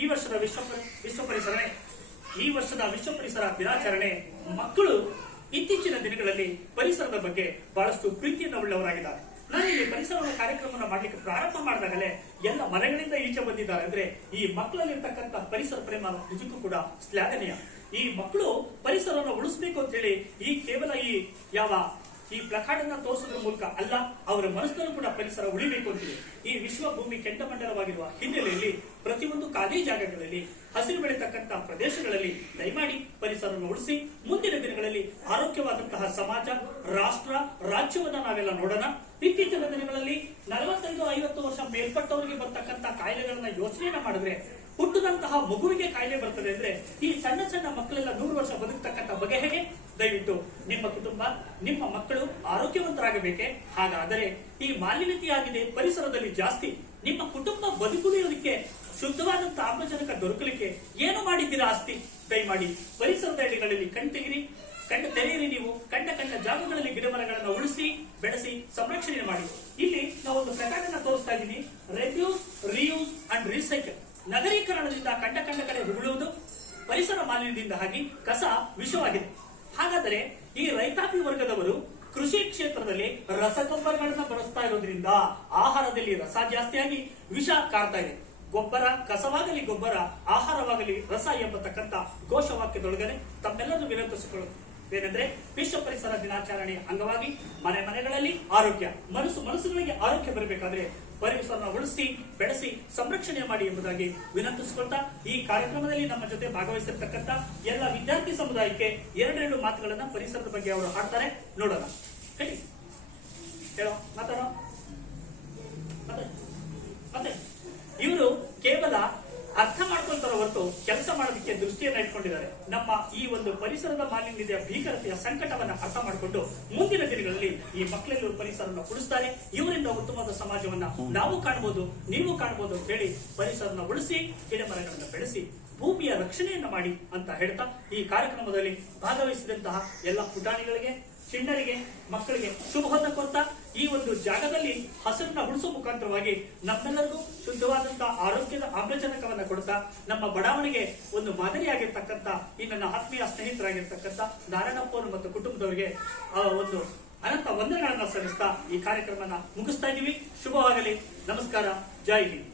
ಈ ವರ್ಷದ ವಿಶ್ವ ಪರಿಸರ ದಿನಾಚರಣೆ ಮಕ್ಕಳು ಇತ್ತೀಚಿನ ದಿನಗಳಲ್ಲಿ ಪರಿಸರದ ಬಗ್ಗೆ ಬಹಳಷ್ಟು ಪ್ರೀತಿಯನ್ನು ಉಳ್ಳವರಾಗಿದ್ದಾರೆ. ನಾನು ಇಲ್ಲಿ ಪರಿಸರದ ಕಾರ್ಯಕ್ರಮವನ್ನು ಮಾಡಲಿಕ್ಕೆ ಪ್ರಾರಂಭ ಮಾಡಿದಾಗಲೇ ಎಲ್ಲ ಮನೆಗಳಿಂದ ಈಚೆ ಬಂದಿದ್ದಾರೆ ಅಂದ್ರೆ ಈ ಮಕ್ಕಳಲ್ಲಿರ್ತಕ್ಕಂಥ ಪರಿಸರ ಪ್ರೇಮ ನಿಜಕ್ಕೂ ಕೂಡ ಶ್ಲಾಘನೀಯ. ಈ ಮಕ್ಕಳು ಪರಿಸರವನ್ನು ಉಳಿಸಬೇಕು ಅಂತ ಹೇಳಿ ಕೇವಲ ಈ ಪ್ಲಕಾರ್ಡ್ ಅನ್ನ ತೋರಿಸೋದ್ರ ಮೂಲಕ ಅಲ್ಲ, ಅವರ ಮನಸ್ಸಲ್ಲೂ ಕೂಡ ಪರಿಸರ ಉಳಿಬೇಕು ಅಂತೇಳಿ ಈ ವಿಶ್ವ ಭೂಮಿ ಕೆಂಡಮಂಡಲವಾಗಿರುವ ಹಿನ್ನೆಲೆಯಲ್ಲಿ ಪ್ರತಿಯೊಂದು ಖಾಲಿ ಜಾಗಗಳಲ್ಲಿ ಹಸಿರು ಬೆಳೆತಕ್ಕಂಥ ಪ್ರದೇಶಗಳಲ್ಲಿ ದಯಮಾಡಿ ಪರಿಸರವನ್ನು ಉಳಿಸಿ ಮುಂದಿನ ದಿನಗಳಲ್ಲಿ ಆರೋಗ್ಯವಾದಂತಹ ಸಮಾಜ, ರಾಷ್ಟ್ರ, ರಾಜ್ಯವನ್ನ ನಾವೆಲ್ಲ ನೋಡೋಣ. ಇತ್ತೀಚಿನ ದಿನಗಳಲ್ಲಿ 45-50 ವರ್ಷ ಮೇಲ್ಪಟ್ಟವರಿಗೆ ಬರ್ತಕ್ಕಂಥ ಕಾಯಿಲೆಗಳನ್ನ ಯೋಚನೆಯನ್ನ ಮಾಡಿದ್ರೆ ಹುಟ್ಟದಂತಹ ಮಗುವಿಗೆ ಕಾಯಿಲೆ ಬರ್ತದೆ ಅಂದ್ರೆ ಈ ಸಣ್ಣ ಸಣ್ಣ ಮಕ್ಕಳೆಲ್ಲ 100 ವರ್ಷ ಬದುಕತಕ್ಕಂಥ ಬಗೆ ಹೇಗೆ? ದಯವಿಟ್ಟು ನಿಮ್ಮ ಕುಟುಂಬ, ನಿಮ್ಮ ಮಕ್ಕಳು ಆರೋಗ್ಯವಂತರಾಗಬೇಕೆ? ಹಾಗಾದರೆ ಈ ಮಾಲಿನ್ಯತೆಯಾಗಿದೆ ಪರಿಸರದಲ್ಲಿ ಜಾಸ್ತಿ. ನಿಮ್ಮ ಕುಟುಂಬ ಬದುಕುಳಿಯೋದಕ್ಕೆ ಶುದ್ಧವಾದಂತಹ ಆಮ್ಲಜನಕ ದೊರಕಲಿಕ್ಕೆ ಏನು ಮಾಡಿದ್ದೀರಾ ಆಸ್ತಿ? ದಯಮಾಡಿ ಪರಿಸರದ ಎಡೆಗಳಲ್ಲಿ ಕಣ್ಣು ತೆರೆಯಿರಿ. ನೀವು ಕಂಡ ಜಾಗಗಳಲ್ಲಿ ಗಿಡ ಮರಗಳನ್ನು ಉಳಿಸಿ, ಬೆಳೆಸಿ, ಸಂರಕ್ಷಣೆ ಮಾಡಿ. ಇಲ್ಲಿ ನಾವು ಒಂದು ಪ್ರಕಟಣೆ ತೋರಿಸ್ತಾ ಇದ್ದೀನಿ, ರೆಡ್ಯೂಸ್, ರಿಯೂಸ್ ಅಂಡ್ ರೀಸೈಕಲ್. ನಗರೀಕರಣದಿಂದ ಕಂಡ ಕಡೆ ಉಗುಳುವುದು, ಪರಿಸರ ಮಾಲಿನ್ಯದಿಂದ ಆಗಿ ಕಸ ವಿಷವಾಗಿದೆ. ಹಾಗಾದರೆ ಈ ರೈತಾಪಿ ವರ್ಗದವರು ಕೃಷಿ ಕ್ಷೇತ್ರದಲ್ಲಿ ರಸಗೊಬ್ಬರಗಳನ್ನ ಬಳಸ್ತಾ ಇರೋದ್ರಿಂದ ಆಹಾರದಲ್ಲಿ ರಸ ಜಾಸ್ತಿಯಾಗಿ ವಿಷ ಕಾರ್ತಾ ಇದೆ. ಗೊಬ್ಬರ ಕಸವಾಗಲಿ ಗೊಬ್ಬರ, ಆಹಾರವಾಗಲಿ ರಸ ಎಂಬತಕ್ಕಂಥ ಘೋಷವಾಕ್ಯದೊಳಗಡೆ ತಮ್ಮೆಲ್ಲರೂ ವಿನಂತಿಸಿಕೊಳ್ಳುವುದು ಏನಂದ್ರೆ ವಿಶ್ವ ಪರಿಸರ ದಿನಾಚರಣೆಯ ಅಂಗವಾಗಿ ಮನೆಗಳಲ್ಲಿ ಆರೋಗ್ಯ, ಮನಸ್ಸುಗಳಿಗೆ ಆರೋಗ್ಯ ಬರಬೇಕಾದ್ರೆ ಪರಿಸರವನ್ನು ಉಳಿಸಿ, ಬೆಳೆಸಿ, ಸಂರಕ್ಷಣೆ ಮಾಡಿ ಎಂಬುದಾಗಿ ವಿನಂತಿಸಿಕೊಳ್ತಾ ಈ ಕಾರ್ಯಕ್ರಮದಲ್ಲಿ ನಮ್ಮ ಜೊತೆ ಭಾಗವಹಿಸಿರ್ತಕ್ಕಂಥ ಎಲ್ಲ ವಿದ್ಯಾರ್ಥಿ ಸಮುದಾಯಕ್ಕೆ 2 ಮಾತುಗಳನ್ನ ಪರಿಸರದ ಬಗ್ಗೆ ಅವರು ಹಾಡ್ತಾರೆ, ನೋಡೋಣ. ಹೇಳಿ, ಹೇಳೋ, ಮಾತಾಡೋ. ಮತ್ತೆ ಇವರು ಕೇವಲ ಅರ್ಥ ಮಾಡ್ಕೊಳ್ತಾರ ಹೊರತು ಕೆಲಸ ಮಾಡೋದಕ್ಕೆ ದೃಷ್ಟಿಯನ್ನ ಇಟ್ಕೊಂಡಿದ್ದಾರೆ. ನಮ್ಮ ಈ ಒಂದು ಪರಿಸರದ ಮಾಲಿನ್ಯದ ಭೀಕರತೆಯ ಸಂಕಟವನ್ನ ಅರ್ಥ ಮಾಡಿಕೊಂಡು ಮುಂದಿನ ದಿನಗಳಲ್ಲಿ ಈ ಮಕ್ಕಳೆಲ್ಲರೂ ಪರಿಸರವನ್ನು ಉಳಿಸ್ತಾರೆ. ಇವರಿಂದ ಉತ್ತಮವಾದ ಸಮಾಜವನ್ನ ನಾವು ಕಾಣಬಹುದು, ನೀವು ಕಾಣಬಹುದು ಅಂತ ಹೇಳಿ ಪರಿಸರವನ್ನು ಉಳಿಸಿ, ಗಿಡ ಮರಗಳನ್ನು ಬೆಳೆಸಿ, ಭೂಮಿಯ ರಕ್ಷಣೆಯನ್ನ ಮಾಡಿ ಅಂತ ಹೇಳ್ತಾ ಈ ಕಾರ್ಯಕ್ರಮದಲ್ಲಿ ಭಾಗವಹಿಸಿದಂತಹ ಎಲ್ಲ ಪುಟಾಣಿಗಳಿಗೆ, ಚಿಣ್ಣರಿಗೆ, ಮಕ್ಕಳಿಗೆ ಶುಭವನ್ನು ಕೊಡ್ತಾ ಈ ಒಂದು ಜಾಗದಲ್ಲಿ ಹಸರನ್ನ ಉಳಿಸುವ ಮುಖಾಂತರವಾಗಿ ನಮ್ಮೆಲ್ಲರಿಗೂ ಶುದ್ಧವಾದಂತಹ ಆರೋಗ್ಯದ ಆಮ್ಲಜನಕವನ್ನ ಕೊಡ್ತಾ ನಮ್ಮ ಬಡಾವಣೆಗೆ ಒಂದು ಮಾದರಿಯಾಗಿರ್ತಕ್ಕಂಥ ಈ ನನ್ನ ಆತ್ಮೀಯ ಸ್ನೇಹಿತರಾಗಿರ್ತಕ್ಕಂಥ ನಾರಾಯಣಪ್ಪವರು ಮತ್ತು ಕುಟುಂಬದವರಿಗೆ ಒಂದು ಅನಂತ ವಂದನೆಗಳನ್ನ ಸಲ್ಲಿಸ್ತಾ ಈ ಕಾರ್ಯಕ್ರಮನ ಮುಗಿಸ್ತಾ ಇದೀವಿ. ಶುಭವಾಗಲಿ. ನಮಸ್ಕಾರ. ಜೈ ಹಿಂದ್.